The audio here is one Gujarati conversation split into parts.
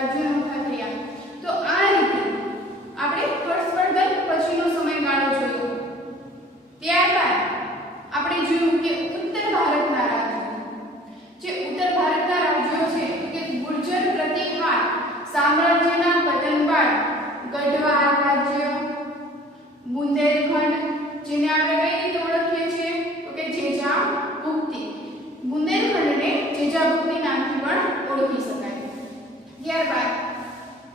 રાજ્યો નોખા થયા। તો આ રીતે આપણે હર્ષવર્ધન પછીનો સમયગાળો જોયો। ત્યારબાદ આપણે જોયું કે ઉત્તર ભારતના રાજ્યો, જે ઉત્તર ભારતના રાજ્યો છે કે ગુર્જર પ્રતિહાર સામ્રાજ્યના પતન બાદ ગઢવાલ રાજ્ય, બુંદેલખંડ, જેને આપણે કઈ રીતે ઓળખીએ છીએ તો કે જેજાભુક્તિ, બુંદેલખંડને જેજાભુક્તિ નામથી પણ ઓળખી શકાય। ત્યારબાદ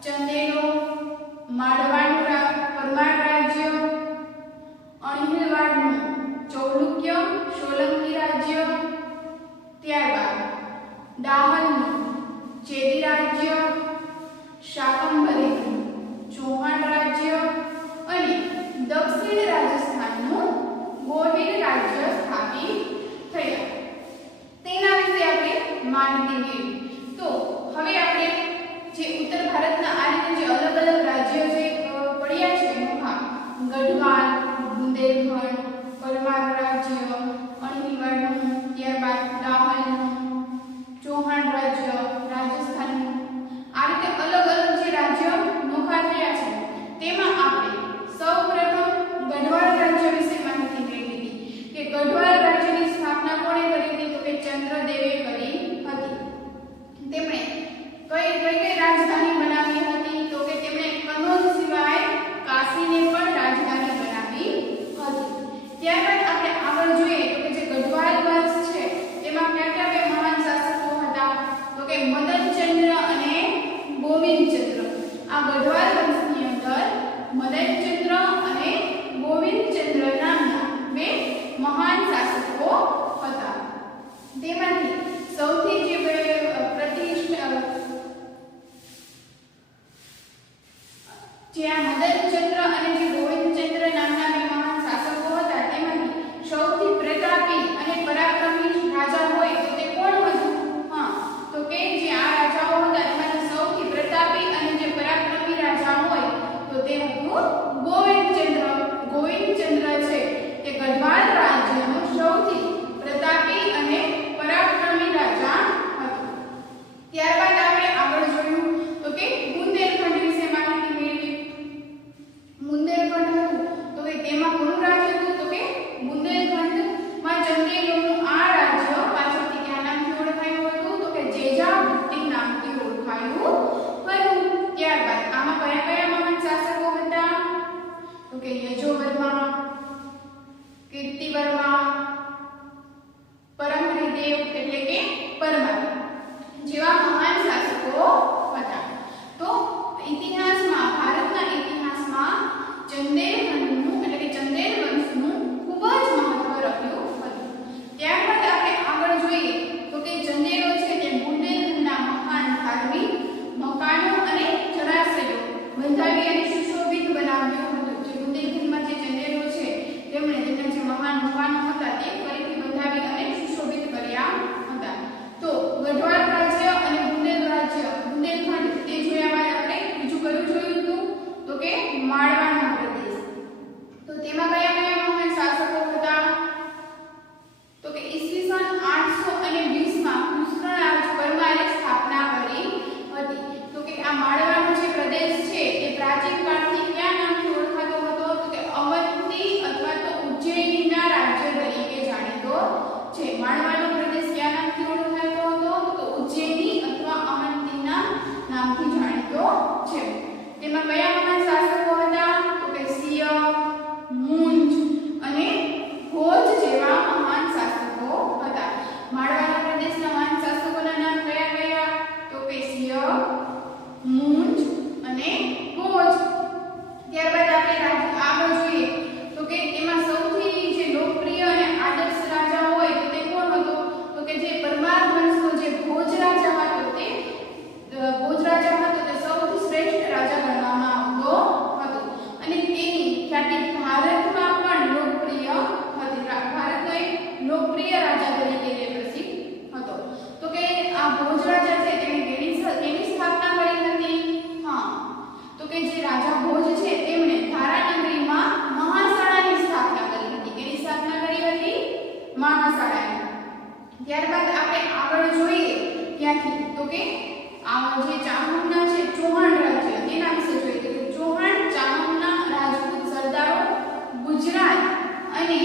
ચંદેલો, માળવાનું પરમાર રાજ્ય, અણહિલવાડનું ચૌલુક્ય સોલંકી રાજ્ય, ત્યારબાદ દાહલનું ચેદી રાજ્ય, શાકંભરીનું ચૌહાણ રાજ્ય અને દક્ષિણ રાજસ્થાનનું ગોહિલ રાજ્ય સ્થાપિત થયા। તેના વિશે આપણે માહિતી મેળવી। તો હવે આપણે જે ઉત્તર ભારતના આ રીતે જે અલગ અલગ રાજ્યો જે પડ્યા છે નોખા, ગઢવાલ, બુંદેલખંડ, પરમાર રાજ્ય, અણહિલવાડનું, ત્યારબાદ દાહલનું, ચૌહાણ રાજ્ય, રાજસ્થાનનું, આ રીતે અલગ અલગ જે રાજ્યો નોખા થયા છે તેમાં આપણે સૌપ્રથમ ગઢવાલ રાજ્ય વિશે માહિતી મેળવી હતી કે ગઢવાલ રાજ્યની સ્થાપના કોણે કરી હતી તો કે ચંદ્રદેવે કરી હતી। તેમણે કઈ રાજધાની બનાવી હતી તો કે તેમણે કનોજ સિવાય કાશીને પણ રાજધાની બનાવી હતી। ત્યારબાદ આપણે આગળ જોઈએ તો કે જે ગઢવાલ વંશ છે તેમાં કયા બે મહાન શાસકો હતા તો કે મદનચંદ્ર અને ગોવિંદચંદ્ર। આ ગઢવાલ વંશની અંદર મદનચંદ્ર અને ગોવિંદચંદ્ર નામના બે મહાન શાસકો હતા। તેમાંથી સૌથી જે જે આ મદનચંદ્ર અને જે ગોવિંદચંદ્ર નામના બે મહાન શાસકો હતા તેમાંથી સૌથી પ્રતાપી અને પરાક્રમી રાજા હોય તો તે કોણ હતું? હા, તો કે જે આ રાજાઓ હતા તેમાંથી સૌથી પ્રતાપી અને જે પરાક્રમી રાજા હોય તો તે હતું ગોવિંદચંદ્ર। ગોવિંદચંદ્ર છે તે ગઢવાલ રાજ્યનો સૌથી પ્રતાપી અને પરાક્રમી રાજા હતો। ત્યારબાદ આપણે આગળ જોયું તો કે બુંદેલખંડ વિશે માહિતી મેળવી। બુંદેલખંડ હતું તો કે તેમાં કોનું રાજ્ય હતું તો કે બુંદેલખંડમાં ચંદેલોનું આ રાજ્ય પાછળથી કયા નામથી ઓળખાયું હતું તો કે જેજાભુક્તિ નામથી ઓળખાયું હતું। ત્યારબાદ આમાં કયા કયા મહાન શાસકો હતા તો કે યજોવર્મા, કીર્તિવર્મા, પરમહરિદેવ એટલે કે પરમાર જેવા મહાન શાસકો હતા। તો ઇતિહાસમાં, ભારતના ઇતિહાસમાં ચંદેલખંડનું એટલે કે ચંદેલ વંશનું ખૂબ જ મહત્વ રહ્યું હતું। ત્યારબાદ આપણે આગળ જોઈએ તો કે ચંદેલો છે તે બુંદેલખંડના મહાન ધાર્મિક મકાનો અને જળાશયો બંધાવી અને સુશોભિત બનાવ્યું હતું। જે બુંદેલખંડમાં જે ચંદેલો છે તેમણે તેમના જે મહાન મકાનો હતા તે ફરીથી બંધાવી અને સુશોભિત કર્યા હતા। તો ગઢવાલ રાજ્ય અને બુંદેલખંડ તે જોયા બાદ આપણે બીજું કયું જોયું હતું તો કે માળવાનો પ્રદેશ। તો તેમાં કયા કયા મહાન શાસકો હતા તો કે ઈસવીસન 820 માં કૃષ્ણરાજ પરમારે સ્થાપના કરી હતી। તો કે આ માળવાનો જે પ્રદેશ છે તે પ્રાચીન કાળથી કયા નામથી ઓળખાતો હતો તો કે અવંતી અથવા તો ઉજ્જૈનીના રાજ્ય તરીકે જાણીતો છે। માળવાનો પ્રદેશ કયા નામથી ઓળખાતો હતો તો ઉજ્જૈની અથવા અવંતીના નામથી જાણીતો છે। તેમાં કયા મહાન શાસકો હતા તો કે સિય, મુંજ અને ભોજ જેવા મહાન શાસકો હતા। માળવાનો પ્રદેશના મહાન શાસકોના નામ કયા કયા તો કે સિય, મુંજ અને ભોજ। ત્યારબાદ આપણે આગળ જોઈએ તો કે તેમાં સૌથી જે લોકપ્રિય અને આદર્શ રાજા હોય તો તે કોણ હતો તો કે જે પરમાર વંશનો જે ભોજ રાજા હતો તે સૌથી શ્રેષ્ઠ રાજા ગણવામાં આવતો હતો અને તેની ખ્યાતિ ભારતમાં પણ લોકપ્રિય હતી। ભારતનો એક લોકપ્રિય રાજા તરીકે તે પ્રસિદ્ધ હતો। તો કે આ ભોજ રાજા છે તેણે કેની સ્થાપના કરી હતી? હા, તો કે જે રાજા ભોજ છે તેમણે ધારાનગરીમાં મહાશાળાની સ્થાપના કરી હતી। કેની સ્થાપના કરી હતી? મહાશાળાની। ત્યારબાદ આપણે આગળ જોઈએ ત્યાંથી તો કે આ જે ચાહુરના છે ચૌહાણ રાજ્ય તેના વિશે જોઈએ તો ચૌહાણ ચાહુરના રાજપૂત સરદારો ગુજરાત અને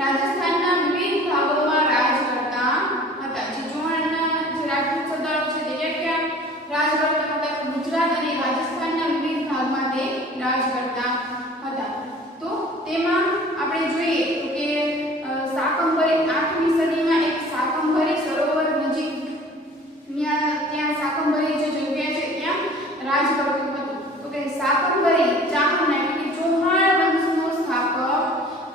રાજસ્થાનના વિવિધ ભાગોમાં રાજ કરતા હતા. જે ચૌહાણના જે રાજપૂત સરદારો છે તે ક્યાં રાજ કરતા હતા? ગુજરાત અને રાજસ્થાનના વિવિધ ભાગમાં તે રાજ કરતા હતા. તો તેમાં આપણે જોઈએ તો કે શાકંભરી 8મી સદીમાં એક શાકંભરી સરોવર નજીક ત્યાં શાકંભરી જે જગ્યા છે ત્યાં રાજ કરતું હતું. તો કે શાકંભરી ચાહુરના એટલે કે ચૌહાણ વંશનો સ્થાપક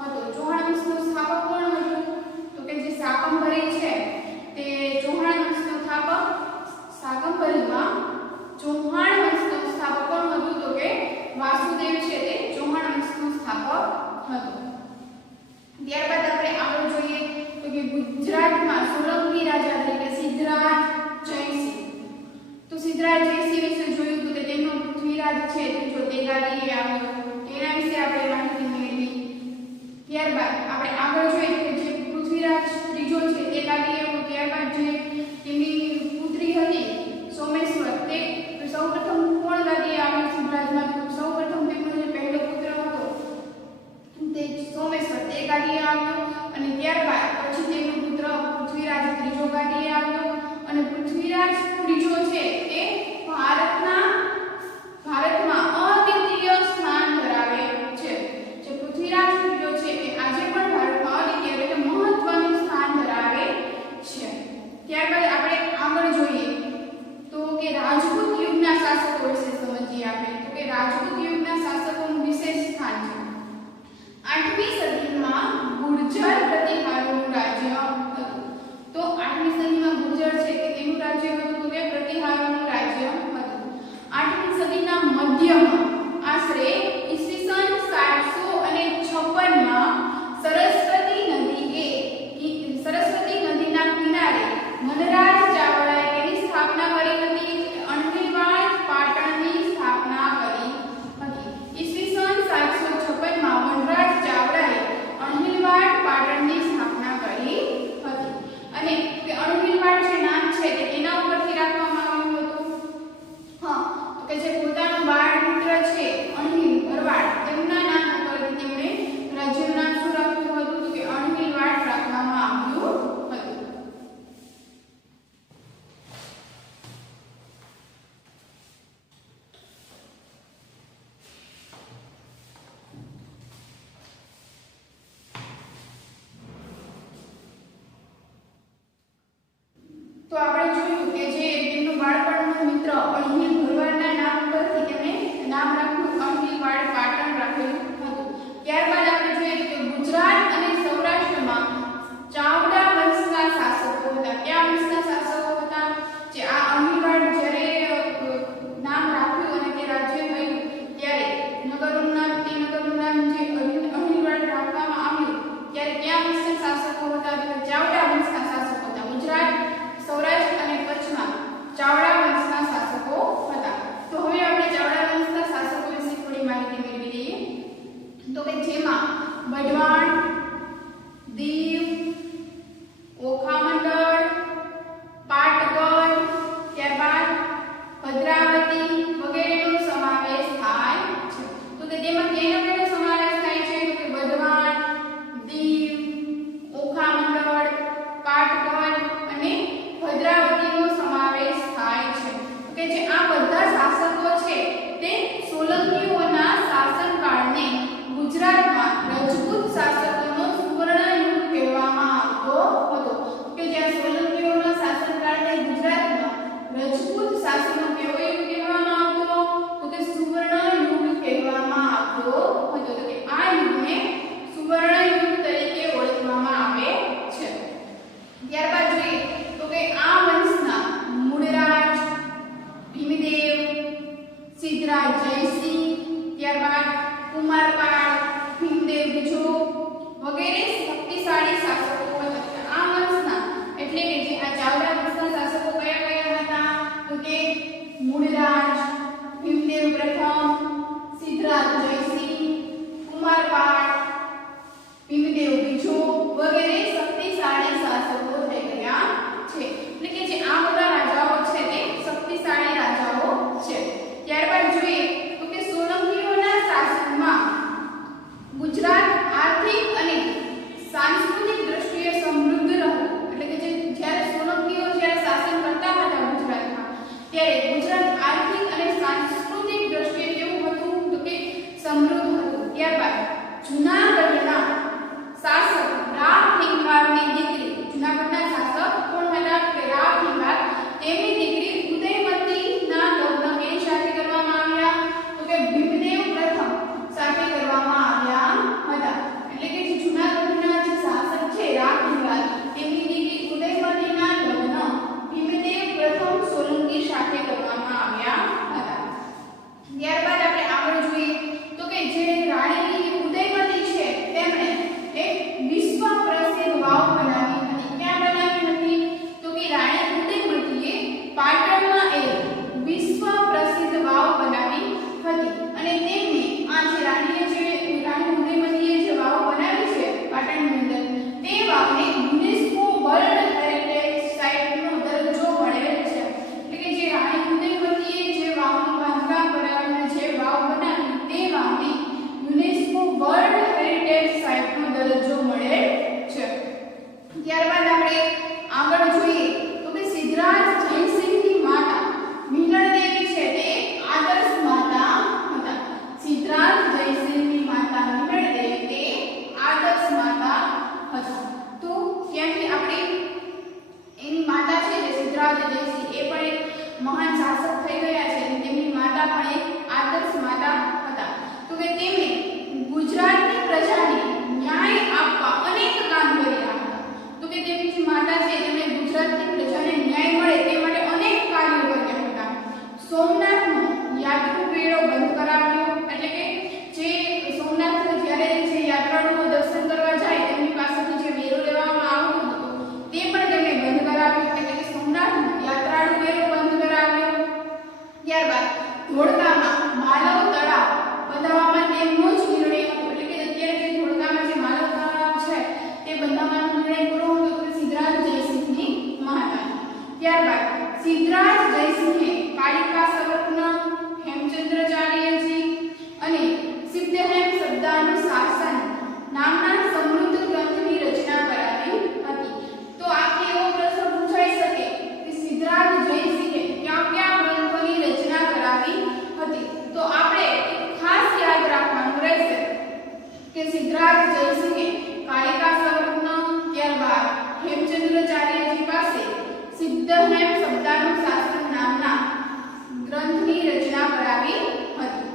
હતો. ચૌહાણ વંશનો સ્થાપક કોણ હતું? તો કે જે શાકંભરી છે તે ચૌહાણ વંશનો સ્થાપક. શાકંભરીમાં ચૌહાણ વંશનો સ્થાપક કોણ હતું? તો કે વાસુદેવ છે તે ચૌહાણ વંશનો સ્થાપક હતો. ત્યારબાદ આપણે આગળ જોઈએ તો કે ગુજરાતમાં સોલંકી રાજા તરીકે સિદ્ધરાજ જયસિંહ. તો સિદ્ધરાજ જયસિંહ વિશે જોયું તો તેમનો પૃથ્વીરાજ છે ત્રીજો તે ગાદીએ આવ્યો. તેના વિશે આપણે માહિતી મેળવી. ત્યારબાદ આપણે આગળ જોઈએ કે જે પૃથ્વીરાજ ત્રીજો છે તે ગાદીએ આવ્યો. ત્યારબાદ જે તેમની પુત્રી હતી સોમેશ્વર તે સૌપ્રથમ કોણ ગાદીએ આવ્યો સિદ્ધરાજમાં? તો સૌપ્રથમ તેમનો જે પહેલો પુત્ર હતો તે સોમેશ્વર તે ગાદીએ આવ્યો અને ત્યારબાદ પછી તેમનો પુત્ર પૃથ્વીરાજ ત્રીજો ગાદીએ આવ્યો. અને પૃથ્વીરાજ ત્રીજો છે તે ભારતમાં અદ્વિતીય સ્થાન ધરાવે છે. જે પૃથ્વીરાજ ત્રીજો છે તે આજે પણ ભારતમાં અદ્વિતીય એટલે કે મહત્વનું સ્થાન ધરાવે છે. ત્યારબાદ આપણે આગળ જોઈએ તો કે રાજપૂત યુગના શાસકો વિશે સમજીએ આપણે. તો કે રાજપૂત યુગના શાસકોનું વિશેષ સ્થાન છે. 8મી સદીમાં ગુર્જર પ્રતિહારોનું રાજ્ય હતું. તો 8મી સદીમાં ગુર્જર છે કે તેનું રાજ્ય હતું તો કે પ્રતિહારોનું રાજ્ય હતું. 8મી સદીના મધ્યમાં આશરે ઈસવીસન 756 માં સરસ્વતી નદીના કિનારે મનરાજ ચાવડાએ તેની સ્થાપના કરી હતી. અણહિલવાડ પાટણની સ્થાપના કરી હતી. ઈસવીસન 756 માં મનરાજ ચાવડાએ અણહિલવાડ પાટણની સ્થાપના કરી હતી. અને કે અણહિલવાડ જે નામ છે તે એના ઉપરથી રાખવામાં આવ્યું હતું. હા, તો કે જે પોતાનો બાળ પુત્ર છે અણહિલ ભરવાડ તેમના નામ ઉપરથી તેમણે રાજ્યનું નામ શું રાખ્યું હતું? તો કે અણહિલવાડ રાખવામાં આવ્યું હતું. તો આપણે જોયું કે જે તેમનો બાળપણનો મિત્ર અણહિલ ભરવાડના નામ પરથી તેમણે નામ રાખ્યું અણહિલવાડ પાટણ રાખેલું હતું. ત્યારબાદ આપણે જોઈએ કે ગુજરાત અને સૌરાષ્ટ્રમાં ચાવડા વંશના શાસકો હતા. કયા વંશના શાસકો હતા? જે આ અણહિલવાડ જ્યારે નામ રાખ્યું અને તે રાજ્ય થયું ત્યારે નગરનું નામ જે અણહિલવાડ રાખવામાં આવ્યું ત્યારે કયા વંશના શાસકો હતા? તો ચાવડા વંશના શાસકો હતા. ગુજરાત, સૌરાષ્ટ્ર અને આપણે આગળ જોઈએ તો કે સિદ્ધરાજ જયસિંહની માતા મિનળદેવી છે તે આદર્શ માતા હતા. સિદ્ધરાજ જયસિંહની માતા મિનળદેવી તે આદર્શ માતા હતા. તો ત્યાંથી આપણે એની માતા છે જે સિદ્ધરાજ જયસિંહ એ પણ એક મહાન શાસક થઈ ગયા છે અને તેમની માતા પણ એક આદર્શ માતા હતા. તો કે તેમણે ગુજરાતની પ્રજાને ન્યાય આપવા અનેક કામ કર્યા હતા. તો કે તેમની જે માતા છે તેમણે ગુજરાતની પ્રજાને ન્યાય મળે તે માટે અનેક કાર્યો કર્યા હતા. સોમનાથનો યાત્રુ વેળો બંધ કરાવ્યો, એટલે કે જે સોમનાથ જ્યારે જે યાત્રાળુઓ દર્શન કરવા જાય તેમની પાસેથી જે વેરો લેવામાં આવતો હતો તે પણ તેમણે બંધ કરાવ્યો, એટલે કે સોમનાથનો યાત્રાળુ વેરો બંધ કરાવ્યો. ત્યારબાદ ધોળકામાં માનવ તળાવ બંધાવવામાં તેમનો જ નિર્ણય હતો, એટલે કે અત્યારે જે ધોળકામાં જે માનવ તળાવ છે તે બંધાવવાનો નિર્ણય કોનો હતો? સિદ્ધરાજ જયસિંહની માતા. ત્યારબાદ સિદ્ધરાજ જયસિંહે કાલિકા સંવર્તન, હેમચંદ્રાચાર્યજી અને સિદ્ધહેમ શબ્દાનુશાસન નામના સમૃદ્ધ ગ્રંથની રચના કરાવી હતી. તો આથી એવો પ્રશ્ન પૂછાઈ શકે કે સિદ્ધરાજ જયસિંહે કયા કયા ગ્રંથોની રચના કરાવી હતી? તો આપણે ખાસ યાદ રાખવાનું રહેશે કે સિદ્ધરાજ જયસિંહે કાલિકા સંવર્તન, ત્યારબાદ હેમચંદ્રાચાર્યજી પાસે સિદ્ધહેમ શબ્દાનુશાસન નામના ગ્રંથની રચના કરાવી હતી.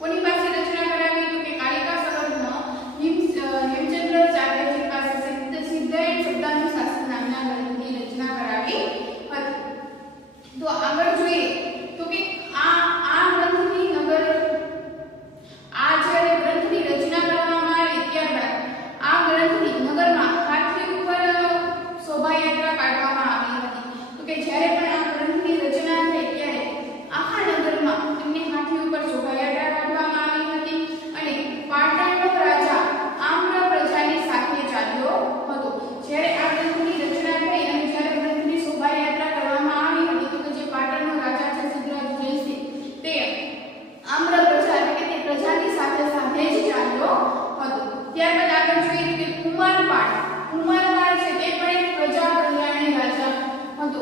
કોની પાસે રચના કરાવી? તો કે કાલિકા સંવર્તન, હેમચંદ્રાચાર્યજી પાસે સિદ્ધહેમ શબ્દાનુશાસન નામના ગ્રંથની રચના કરાવી હતી. તો આગળ જોઈએ તો કે આ ગ્રંથની જ્યારે ગ્રંથની રચના કરવામાં આવી ત્યારબાદ આ ગ્રંથની નગરમાં હાથી ઉપર શોભાયાત્રા કાઢવામાં આવી હતી. તો કે જ્યારે પણ આ ગ્રંથની રચના થઈ ત્યારે આખા નગરમાં તેમને હાથી ઉપર શોભાયાત્રા કાઢવામાં આવી હતી અને પાટણનો રાજા આમ્ર પ્રજાની સાથે ચાલ્યો હતો. જ્યારે આ ગ્રંથની રચના થઈ અને જ્યારે ગ્રંથની શોભાયાત્રા કરવામાં આવી હતી તો કે જે પાટણનો રાજા છે સિદ્ધરાજ જયસિંહ તે આમ્ર પ્રજા એટલે કે તે પ્રજાની સાથે સાથે જ ચાલ્યો હતો. ત્યારબાદ આગળ જોઈએ કે કુમારપાળ છે તે પણ એક પ્રજા કલ્યાણી રાજા હતો.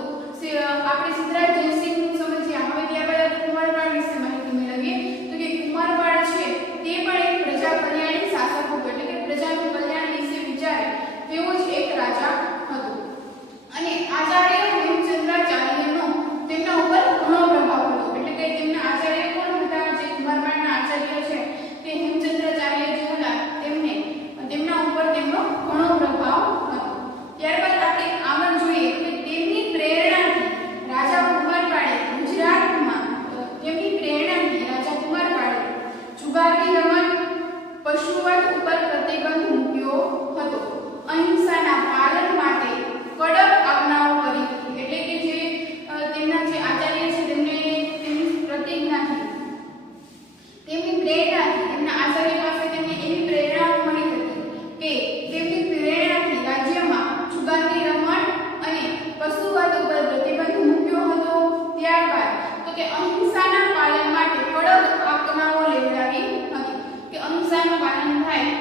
આપણે સિદ્ધરાજ જયસિંહનું સમજ્યા, હવે ત્યારબાદ આપણે કુમારપાળ વિશે માહિતી મેળવીએ તો કે કુમારપાળ છે તે પણ એક પ્રજા કલ્યાણી શાસક હતો, એટલે કે પ્રજાનું કલ્યાણ વિશે વિચારે તેવો જ એક રાજા હતો. અને આચાર્ય હેમચંદ્રાચાર્યનો તેમના ઉપર ઘણો પ્રભાવ હતો, એટલે કે તેમના આચાર્ય કોણ હતા? જે કુમારપાળના આચાર્ય છે તે હેમચંદ્રાચાર્ય જે હતા તેમના ઉપર તેમનો ઘણો પ્રભાવ હતો. ત્યારબાદ આપણે આગળ જોઈએ કે તેમની પ્રેરણાથી રાજા કુમારપાળે જુગારની રમત, પશુવધ ઉપર પ્રતિબંધ મૂક્યો હતો. અહિંસાના પાલન માટે કડક આજ્ઞાઓ કરી હતી, એટલે કે જે તેમના જે આચાર્ય છે તેમને તેમની પ્રતિજ્ઞાથી તેમની પ્રેરણાથી તેમના આચાર્ય પાસે તેમને એવી પ્રેરણા મળી હતી કે તેમની પ્રેરણાથી રાજ્યમાં જુગારની રમત અને પશુવધ ઉપર પ્રતિબંધ મૂક્યો હતો. ત્યારબાદ તો કે અહિંસાના પાલન માટે કડક આજ્ઞાઓ લેવડાવી હતી કે અહિંસાનું પાલન થાય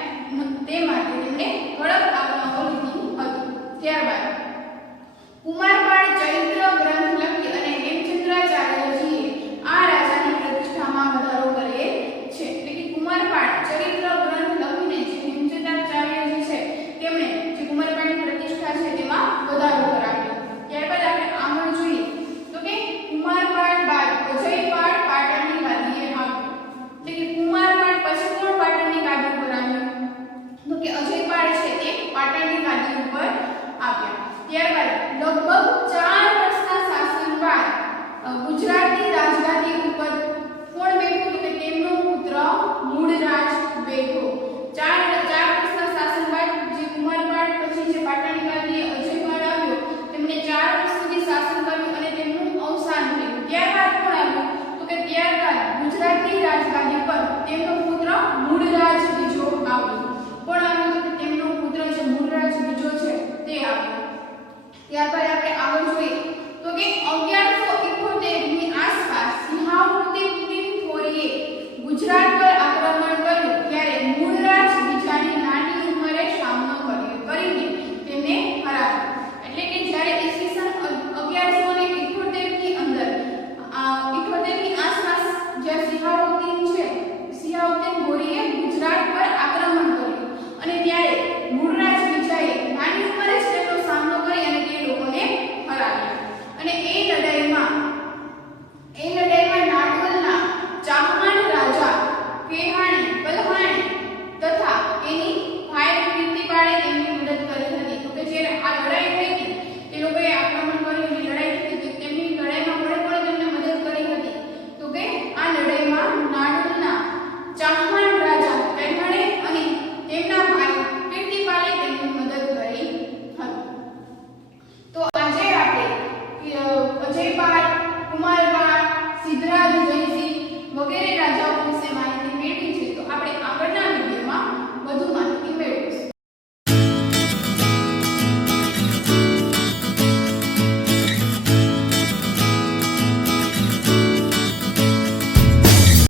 તે માટે તેમણે કડક આજ્ઞાઓ લીધી હતી. ત્યારબાદ કુમારપાળ ચરિત્ર ગ્રંથ લખી અને હેમચંદ્રાચાર્યજીએ આ રાજાની પ્રતિષ્ઠામાં વધારો કરે છે, એટલે કે કુમારપાળ ચરિત્ર ગ્રંથ લખીને જે હેમચંદ્રાચાર્યજી છે તેમણે જે કુમારપાળની પ્રતિષ્ઠા છે તેમાં વધારો કરાવ્યો. ત્યારબાદ આપણે આગળ જોઈએ તો કે કુમારપાળ બાદ અજયપાળ પાટણની ગાદીએ આવ્યો, એટલે કે કુમારપાળ પછી કોણ પાટણની ગાદી ઉપર આવ્યો? તો કે અજયપાળ છે તે પાટણની ગાદી ઉપર આવ્યા. ત્યારબાદ લગભગ 4 વર્ષના શાસન બાદ ગુજરાત